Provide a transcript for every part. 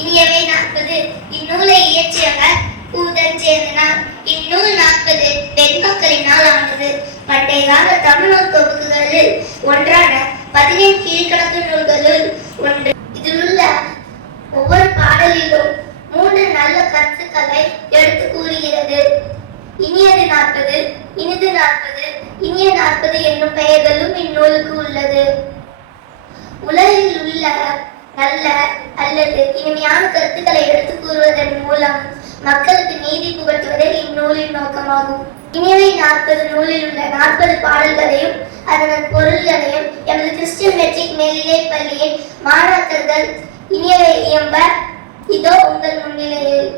இனியவை நாற்பது. இந்நூலை இயற்றியவர் பூதஞ்சேரனார் இந்நூல் நாற்பது பெண் மக்களினால் ஆனது. பண்டைய கால தமிழ் தொகுப்புகளில் ஒன்றான பதினேழு கீழ்கணக்கு நூல்களுள் ஒன்று. இதில் உள்ள ஒவ்வொரு பாடலிலும் மூன்று நல்ல கருத்துக்களை எடுத்து கூறுகிறது. இனியது நாற்பது இனிது நாற்பது இனிய நாற்பது என்னும் பெயர்களும் இந்நூலுக்கு உள்ளது. உலகில் உள்ள நல்ல அல்லது இனிமையான கருத்துக்களை எடுத்து கூறுவதன் மூலம் மக்களுக்கு நீதி புகட்டுவதே இந்நூலின் நோக்கமாகும். இனிமை நாற்பது நூலில் உள்ள நாற்பது பாடல்களையும் அதன் பொருள்களையும் எமது கிறிஸ்டியன் மெட்ரிக் மேல்நிலை பள்ளியின் மாணாக்கர்கள் இனியவை இயம்ப இதோ உங்கள் முன்னிலையில்.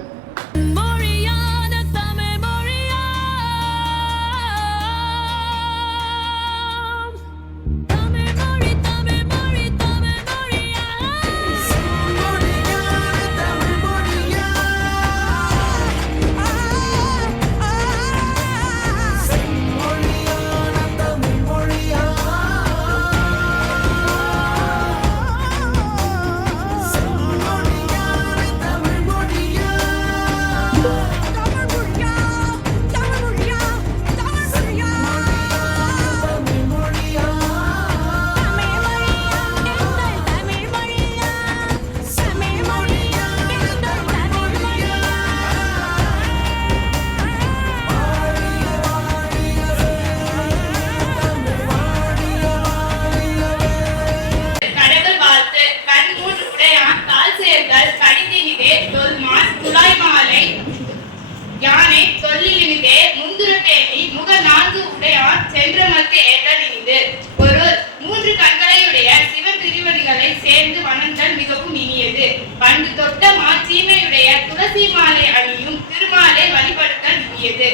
யானை தொல்லினிதே முந்துர முக நான்கு உடையார் சென்றமர்க்கு ஏற்றல் இனிது பொருள் மூன்று கண்களையுடைய சிவ திருவடிகளை சேர்ந்து வணங்கல் மிகவும் இனியது. பண்டு தொட்ட மாச்சீமையுடைய துளசி மாலை அணியும் திருமாலை வழிபடுவது